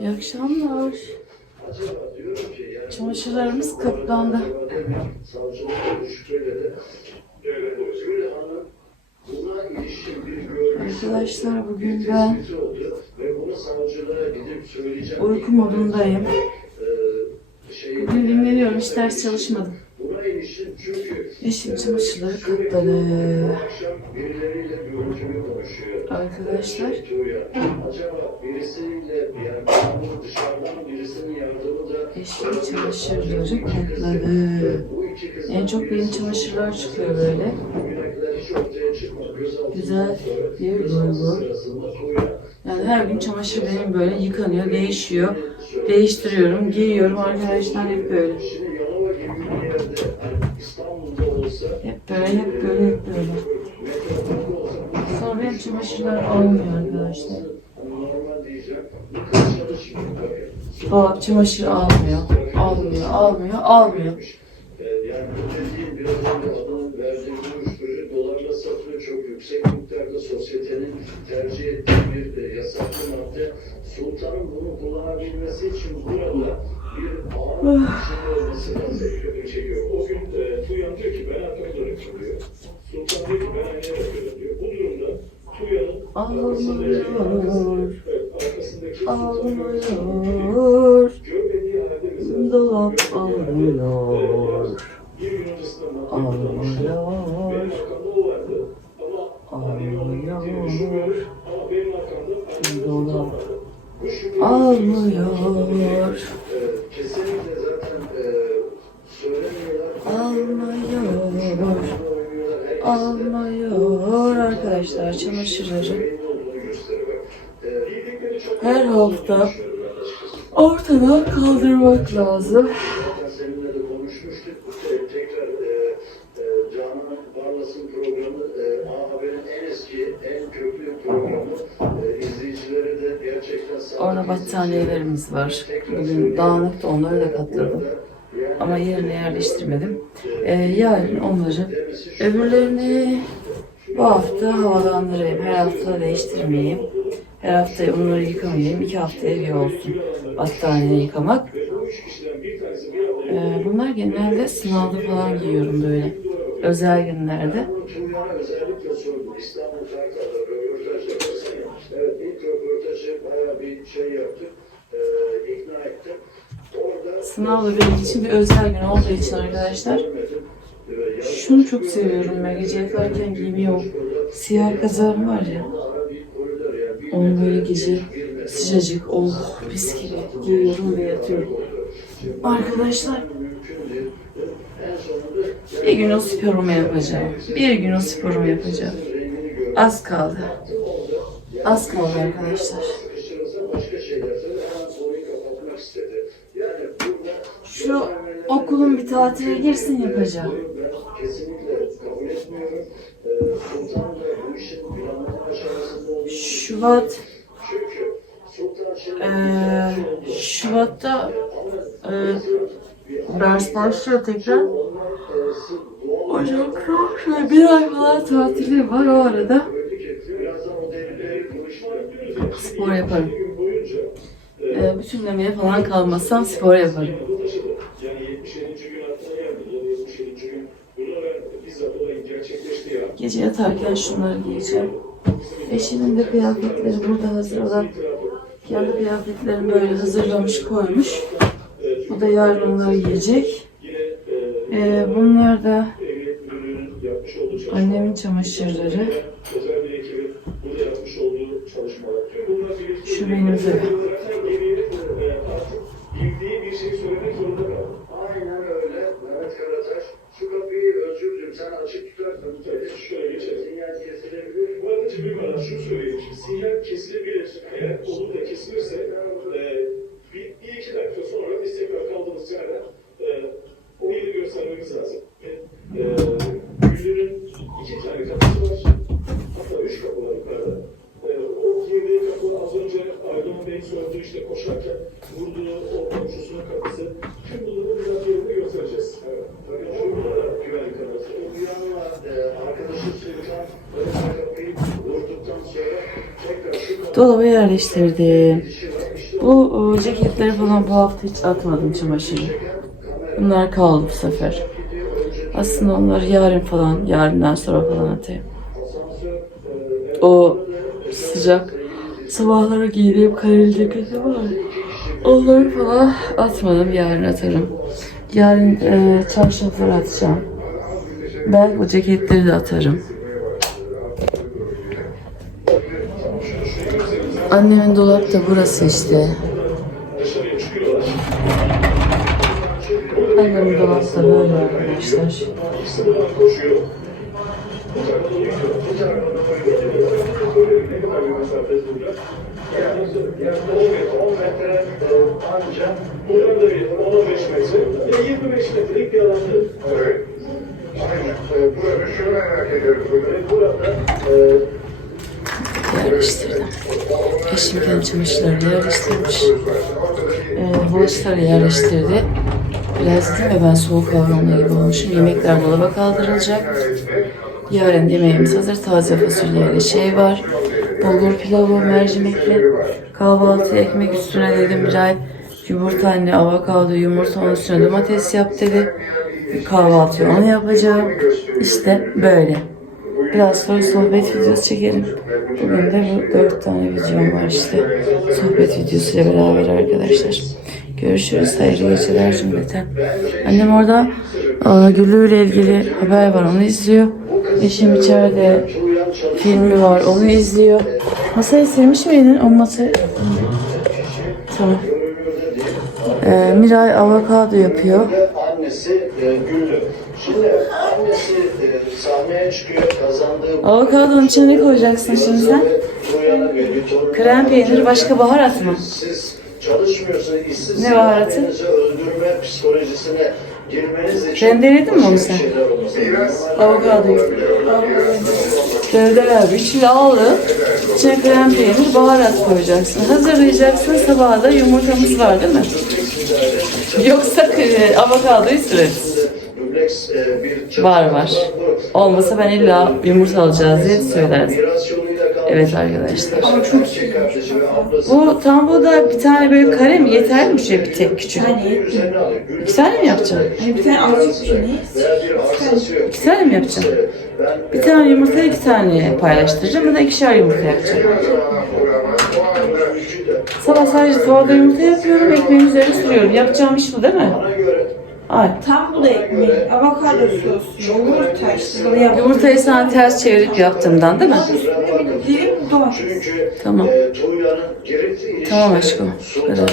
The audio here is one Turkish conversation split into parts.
İyi akşamlar. Çamaşırlarımız katlandı. Arkadaşlar bugün ben uyku modundayım. Bugün dinleniyorum. Hiç ders çalışmadım. Eşim çamaşırları katladı. Arkadaşlar eşim çamaşırları katladı. En çok benim çamaşırlar çıkıyor böyle. Güzel bir duygu. Yani her gün çamaşır benim böyle yıkanıyor, değişiyor. Değiştiriyorum, giyiyorum arkadaşlar hep böyle. Hep böyle, hep böyle, hep böyle. Benim çamaşırlar olmuyor arkadaşlar. Dolap çamaşır almıyor, almıyor, almıyor, almıyor. Sultanın bunu kullanabilmesi için burada bir ağır içinde olması lazım. Çekiyor. O gün e, Ağlıyor, ağlıyor. Dolap ağlıyor, ağlıyor, ağlıyor. Dolap ağlıyor, e, kesinlikle zaten e, söylemiyorlar. ağlıyor, Oynuyorlar. Her ağlıyor arkadaşlar çamaşırları. ne olduğunu gösteriyor. E, bildikleri çok Her hafta düşünüyorum ben açıkçası. ortadan kaldırmak lazım. Zaten seninle de konuşmuştuk. Te- Tekrar e, e, Canan Barlas'ın programı e, A Haber'in en eski, en köklü programı. E, izleyicilere de gerçekten sağlık Orada battaniyelerimiz var. Bugün dağınıktı onları da katladım. Ama yerine yerleştirmedim. Ee, yarın onları, öbürlerini bu hafta havalandırayım. Her hafta değiştirmeyeyim. Her hafta onları yıkamayayım. İki haftaya bir olsun battaniye yıkamak. Ee, bunlar genelde sınavda falan giyiyorum böyle. Özel günlerde. Evet ilk röportajı bayağı bir şey yaptık. E, ikna ettim. Orada Sınavda benim için bir özel gün olduğu için arkadaşlar şunu çok seviyorum ben gece yatarken giymeyi o siyah kazağım var ya onu böyle gece sıcacık oh mis gibi giyiyorum ve yatıyorum. Arkadaşlar bir gün o sporumu yapacağım. Bir gün o sporumu yapacağım. Az kaldı. Az kaldı arkadaşlar. Bir tatile girsin yapacağım. Ee, Şubat eee Şubat'ta eee ders başlıyor tekrar. Ocak'ta şöyle bir ay falan tatili var o arada. Spor yaparım. Eee bütünlemeye falan kalmazsam spor yaparım. bu taşıdı. Yani 77. gün aklına geldi. Ya da 77. gün bunu öğrendim. Bizzat olayın gerçekleşti ya. Gece yatarken şunları giyeceğim. Eşimin de kıyafetleri burada hazır olan kendi kıyafetlerini böyle hazırlamış koymuş. Bu da yarın onları giyecek. Ee, bunlar da annemin çamaşırları. özel bir ekibin burada yapmış Dolaba yerleştirdim. Bu e, ceketleri falan bu hafta hiç atmadım çamaşırı. Bunlar kaldı bu sefer. Aslında onları yarın falan, yarından sonra falan atayım. O sıcak sabahları giydiğim kareli ceketi var. Onları falan atmadım. Yarın atarım. Yarın e, çarşafları atacağım. Belki bu ceketleri de atarım. Annemin dolap da burası işte. Annemin dolap da böyle arkadaşlar. koşuyor. Bu tarafa doğru gidiyor. Bu tarafa doğru gidiyor. Ne kadar bir mesafesi burada? Yani yaklaşık 10 metre, 10 metre ancak buradan da bir 15 metre ve 25 metrelik bir alanda. Evet. Aynen. Ee, burada şunu merak ediyorum. Ve burada e, Yerleştirdim. Eşim kendi çamaşırlarını yerleştirmiş. Ee, bulaşıkları yerleştirdi. Biraz değil mi ben soğuk havlanma gibi olmuşum. Yemekler dolaba kaldırılacak. Yarın yemeğimiz hazır. Taze fasulyeyle şey var. Bulgur pilavı, mercimekli. Kahvaltı ekmek üstüne dedim bir ay. Yumurta anne, avokado, yumurta onun üstüne domates yap dedi. Kahvaltıyı onu yapacağım. İşte böyle. Biraz sonra sohbet videosu çekerim. Bugün de bu dört tane videom var işte. Sohbet videosuyla beraber arkadaşlar. Görüşürüz. Hayırlı geceler cümleten. Annem orada aa, Güllü ile ilgili haber var. Onu izliyor. Eşim içeride filmi var. Onu izliyor. Masayı silmiş miydin? O masayı... Tamam. Ee, Miray avokado yapıyor. annesi e, Güllü. Şimdi annesi e, sahneye çıkıyor kazandığı Avokadonun içine ne koyacaksın şimdi sen? Krem peyniri başka baharat mı? Siz çalışmıyorsunuz, işsizsiniz. Ne baharatı? Öldürme psikolojisine girmeniz için Rendeledin mi onu sen? Avokadoyu. Şöyle abi alıp içine krem peynir, baharat koyacaksın. Hazırlayacaksın. Sabaha da yumurtamız var değil mi? Yoksa e, avokadoyu süreriz. Dubleks, e, bir çalışma Var var. Olmasa ben illa yumurta alacağız diye söylerdim. Evet arkadaşlar. Ablası Bu tam bu da bir tane böyle kare mi? Yeter mi şöyle bir tek küçük? İki tane mi yapacaksın? Hani bir tane azıcık bir şey ne? İki tane mi yapacaksın? Ben Bir tane yumurtayı iki tane paylaştıracağım. Ben de ikişer yumurta yapacağım. Sabah sadece tavada yumurta yapıyorum. Ekmeğin üzerine sürüyorum. Yapacağım iş bu değil mi? Ay. Tam bu da ekmeği, avokado sosu, yumurta işte bunu yaptım. Yumurtayı sana ters çevirip yaptığımdan değil mi? Üstüne bir dilim domates. Tamam. e, Tamam aşkım. Bak,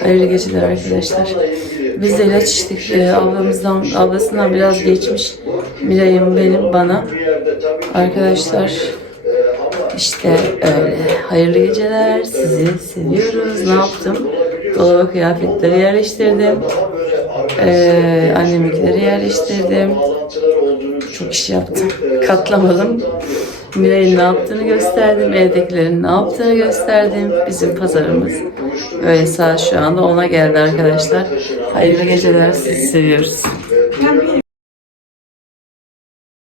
Hayırlı geceler arkadaşlar. Biz de ilaç içtik. Ee, ablamızdan, ablasından biraz geçmiş. Miray'ım benim bana. Arkadaşlar e, işte öyle. Hayırlı geceler. Sizi seviyoruz. Ne yaptım? Dolaba kıyafetleri yerleştirdim. Ee, anneminkileri yerleştirdim. Çok iş yaptım. Katlamadım. Miray'ın ne yaptığını gösterdim. Evdekilerin ne yaptığını gösterdim. Bizim pazarımız. Öyle saat şu anda ona geldi arkadaşlar. Hayırlı geceler. Sizi seviyoruz.